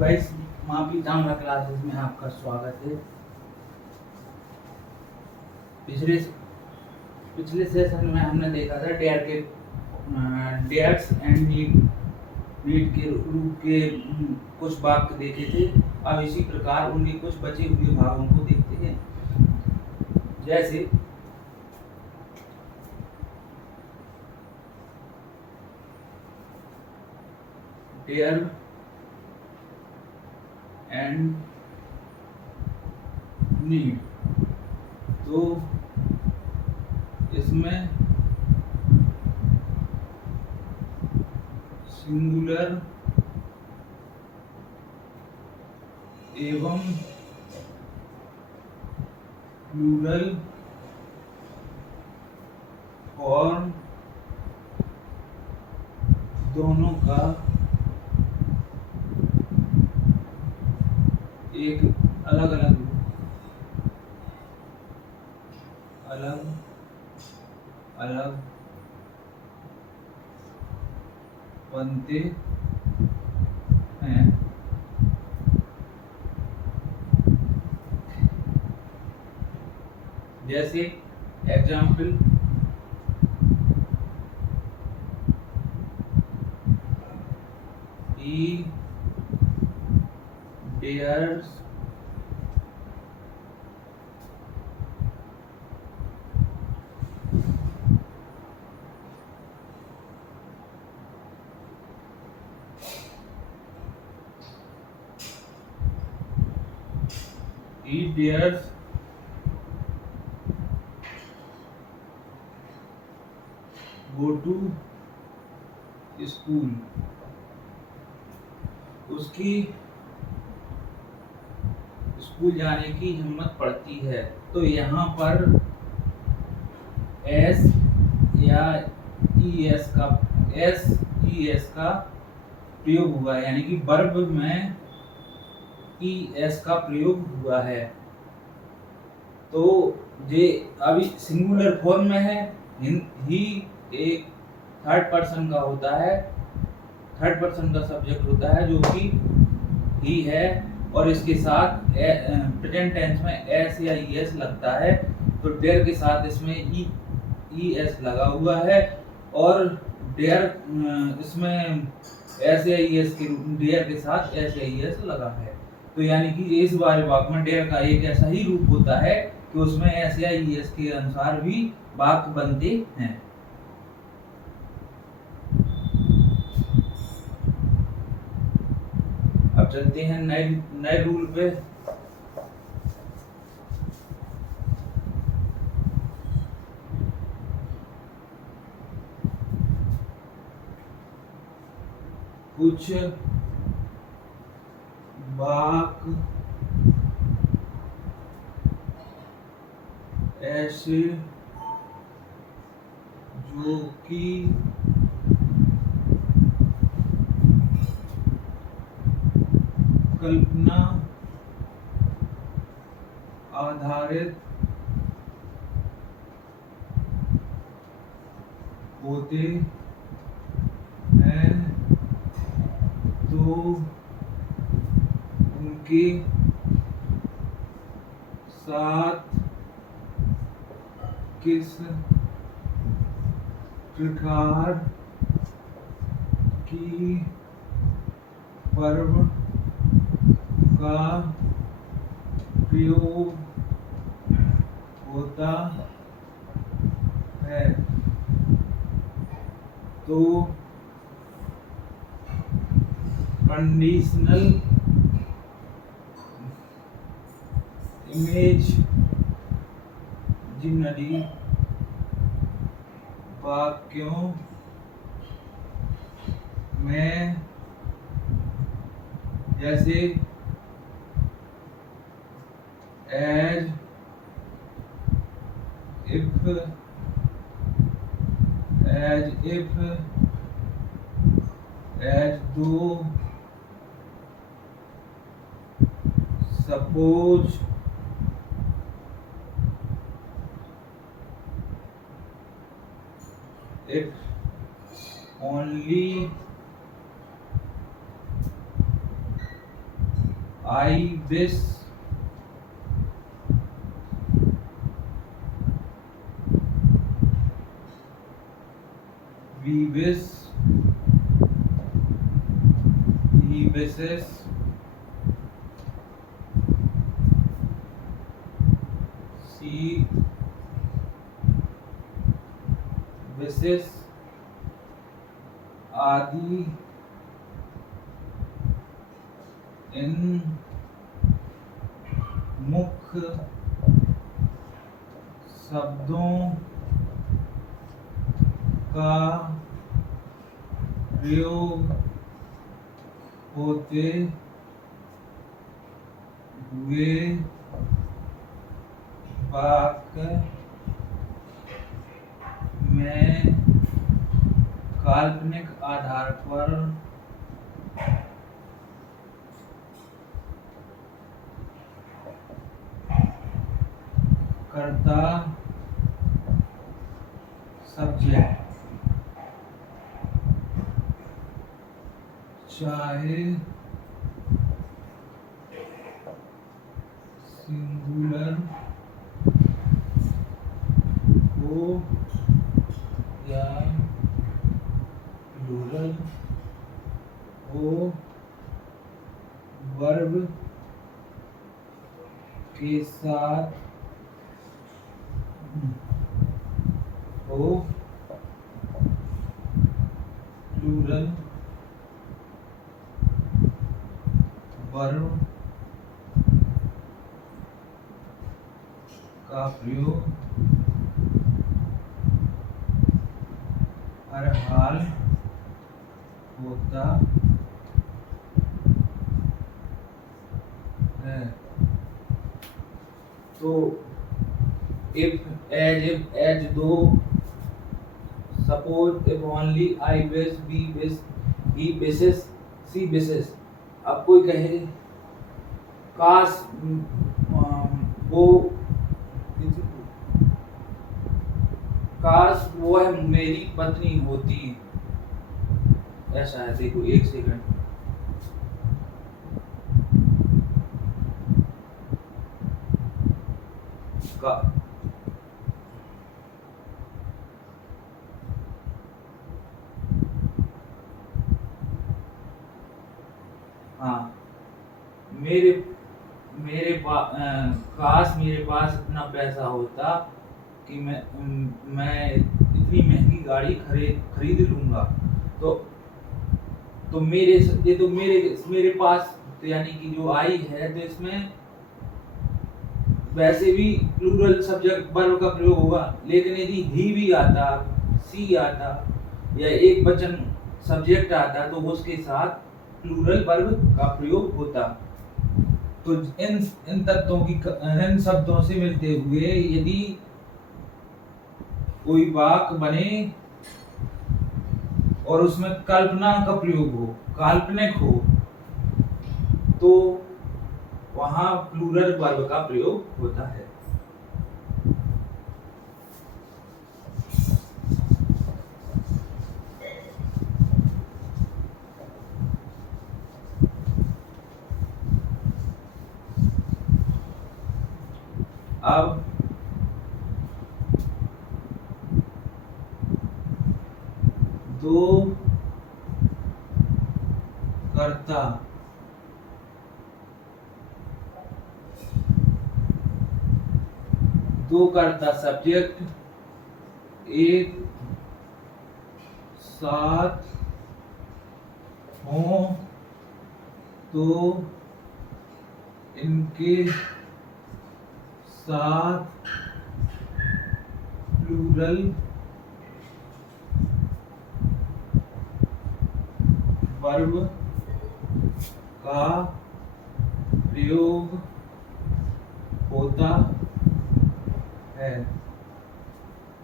Guys, मापी Jamra classes में आपका स्वागत है। पिछले पिछले सेशन में हमने देखा था डेट्स एंड नीड के रूप के कुछ वाक्य देखे थे। अब इसी प्रकार उनके कुछ बचे हुए भागों को देखते हैं। जैसे डेयर एंड नीड, तो इसमें सिंगुलर एवं प्लूरल फॉर्म दोनों का एक अलग अलग बनते हैं। जैसे example, he dares go to school, उसकी स्कूल जाने की हिम्मत पड़ती है। तो यहाँ पर एस या एस का प्रयोग हुआ है, यानी कि वर्ब में एस का प्रयोग हुआ है। तो ये अभी सिंगुलर फॉर्म में है। ही एक थर्ड पर्सन का होता है, थर्ड पर्सन का सब्जेक्ट होता है जो कि ही है, और इसके साथ प्रेजेंट टेंस में एस या एस लगता है। तो डेयर के साथ इसमें ई एस लगा हुआ है, और डेयर इसमें एस या एस के डेयर के साथ एस या एस लगा है। तो यानी कि इस बारे वाक्य में डेयर का एक ऐसा ही रूप होता है कि उसमें एस या एस के अनुसार भी वाक्य बनते हैं। अब चलते हैं नए रूल पे। कुछ वाक्य ऐसे जो कि कल्पना आधारित होते हैं, तो उनके साथ किस प्रकार की वर्ब का प्रयोग होता है। तो कंडीशनल इमेजिनरी वाक्यों में जैसे as, if, as though, suppose, if only, I wish we wish he wishes she wishes आदि इन मुख्य शब्दों का प्रयोग होते हुए वाक्य में काल्पनिक आधार पर कर्ता सब्जेक्ट चाहे सिंगुलर हो या प्लूरल हो, वर्ब के साथ हो, प्लूरल वर्ब का प्रयोग हर हाल होता है। तो if though, suppose, if only, I wish, we wish, he wishes, she wishes। अब कोई कहे काश वो काश वह मेरी पत्नी होती, ऐसा है। देखो एक सेकंड, का हाँ मेरे मेरे काश मेरे पास इतना पैसा होता कि मैं इतनी महंगी गाड़ी खरीद लूंगा। तो मेरे पास, तो यानी कि जो आई है, तो इसमें वैसे भी प्लूरल सब्जेक्ट वर्ब का प्रयोग होगा, लेकिन यदि ही भी आता, सी आता या एक वचन सब्जेक्ट आता तो उसके साथ प्लूरल वर्ब का प्रयोग होता। तो इन तत्वों की इन शब्दों से मिलते हुए यदि कोई वाक्य बने और उसमें कल्पना का प्रयोग हो, काल्पनिक हो, तो वहां प्लूरल वर्ब का प्रयोग होता है। अब दो कर्ता सब्जेक्ट एक साथ हों तो इनके साथ प्लूरल वर्ब का प्रयोग होता है।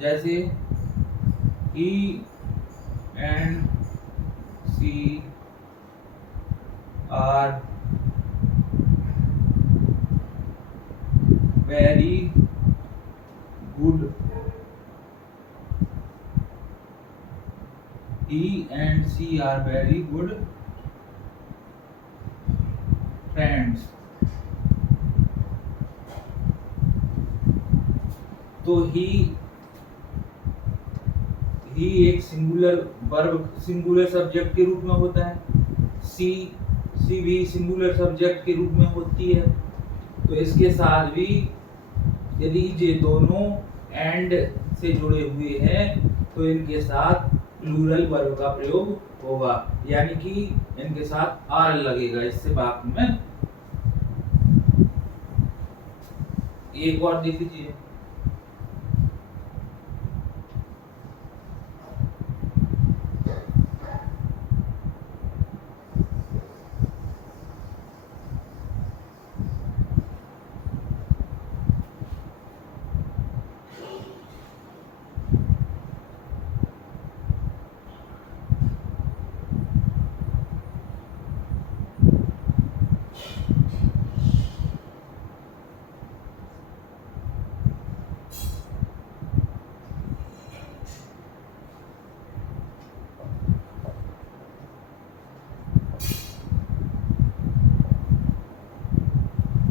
जैसे he and she are very good। He and she are very good friends. तो ही एक सिंगुलर वर्ब सिंगुलर सब्जेक्ट के रूप में होता है। सी भी सिंगुलर सब्जेक्ट के रूप में होती है। तो इसके साथ भी यदि ये दोनों एंड से जुड़े हुए हैं तो इनके साथ प्लूरल वर्ब का प्रयोग होगा, यानी कि इनके साथ आर लगेगा इससे वाक्य में। एक और देख लीजिए,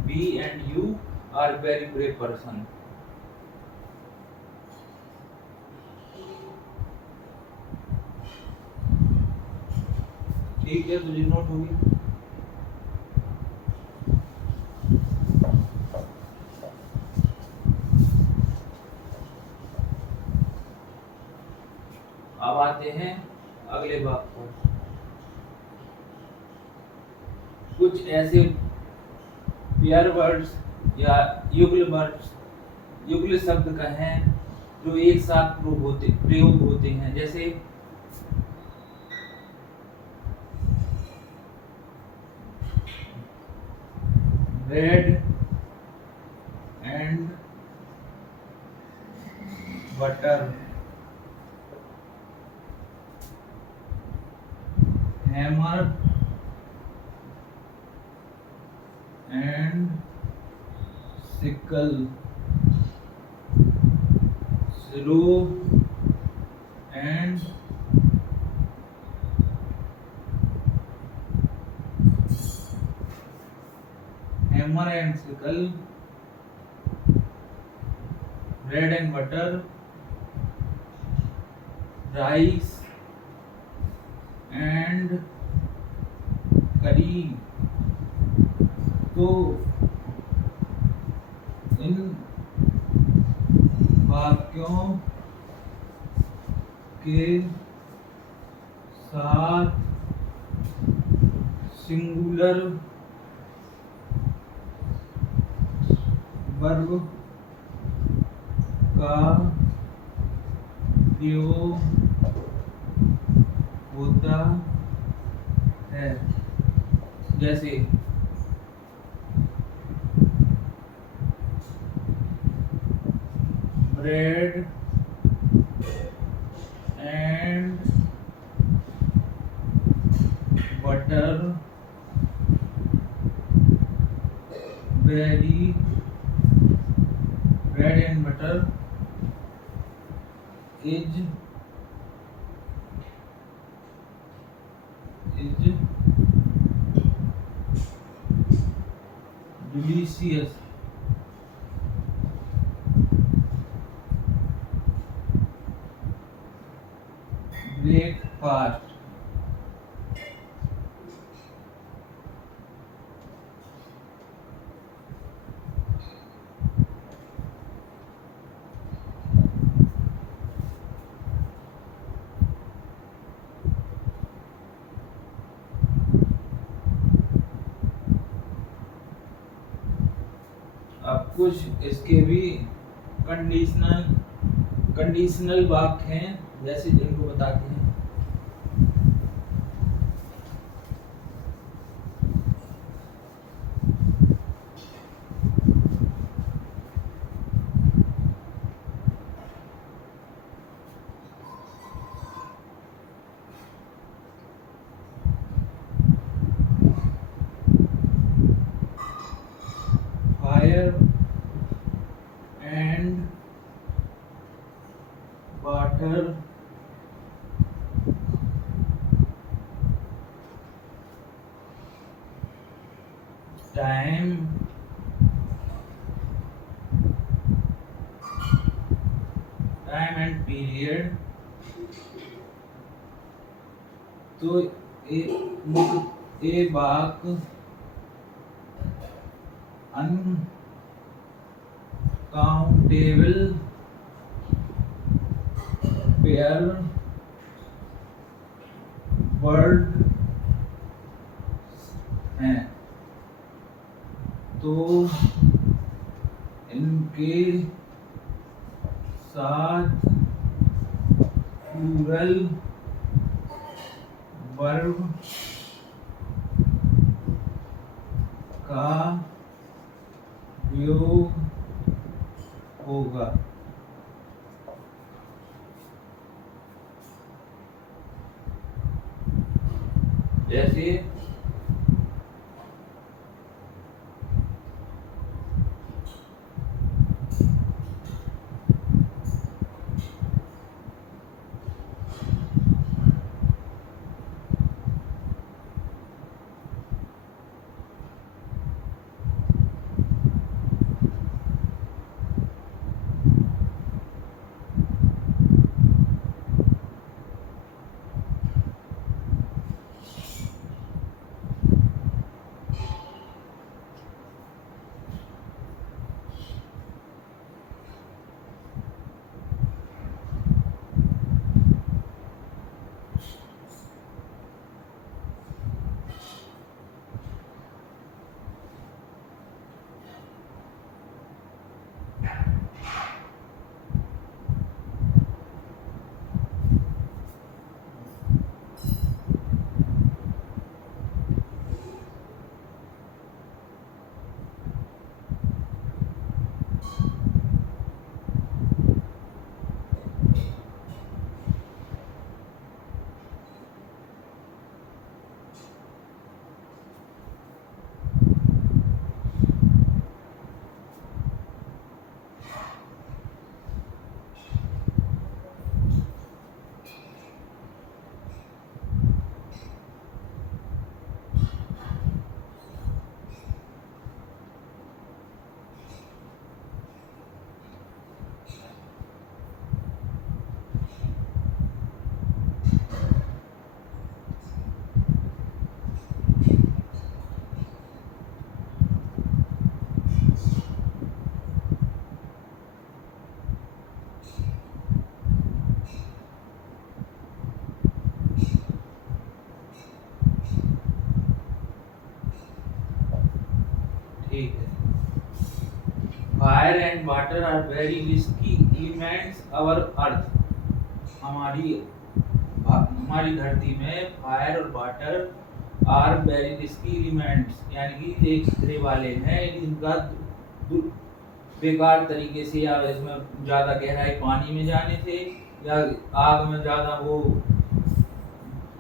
We and you are very brave person। ठीक है, तो ये नोट होगी। अब आते हैं अगले भाग पर। कुछ ऐसे पेयर वर्ड्स या युगल शब्द का है जो एक साथ प्रयोग होते हैं, जैसे bread and butter, hammer and sickle, slow and hammer and sickle, bread and butter, rice and curry। तो इन वाक्यों के साथ सिंगुलर वर्ब का प्रयोग होता है, जैसे bread and butter very bread and butter is delicious। breakfast अब कुछ इसके भी कंडीशनल वाक्य हैं, जैसे जिनको बताते हैं। Fire and water time and period, तो ए बाक अनकाउंटेबल पेयर वर्ड हैं, तो इनके साथ प्लूरल वर्ब का प्रयोग होगा। जैसे ठीक है, fire and water are very risky elements our earth. हमारी धरती में फायर और water are very risky elements, यानी कि एक खतरे वाले हैं। इनका बेकार तरीके से या इसमें ज़्यादा गहराई पानी में जाने से या आग में ज़्यादा वो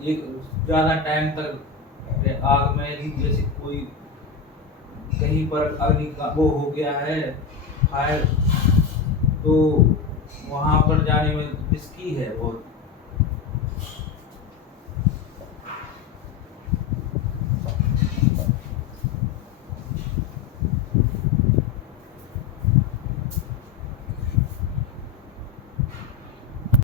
एक ज़्यादा टाइम तक आग में, जैसे कोई कहीं पर अग्नि का वो हो गया है फायर, तो वहाँ पर जाने में रिस्की है बहुत।